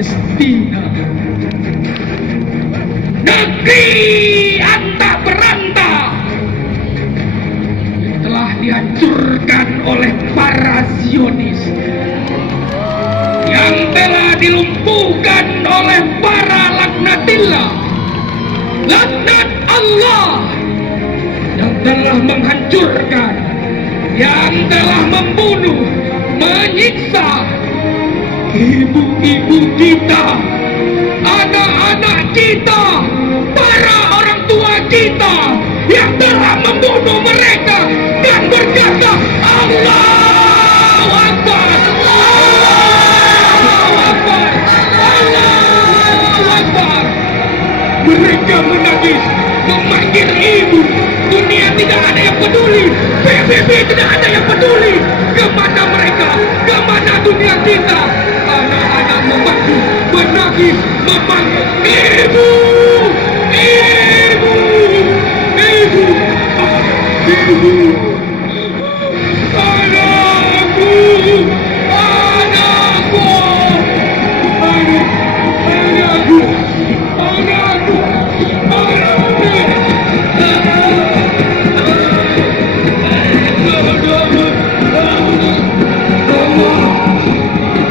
Palestina. Negeri anta beranta yang telah dihancurkan oleh para Zionis, yang telah dilumpuhkan oleh para laknatillah, laknat Allah, yang telah menghancurkan, yang telah membunuh, menyiksa ibu-ibu kita, anak-anak kita, para orang tua kita, yang telah membunuh mereka dan berkata Allahu Akbar, Allahu Akbar, Allahu Akbar. Mereka menangis, memanggil ibu. Dunia tidak ada yang peduli, PBB tidak ada yang peduli. Kemana mereka? Kemana dunia kita? Anak-anak membantu, menangis, memanggil ibu, ibu, ibu, ibu.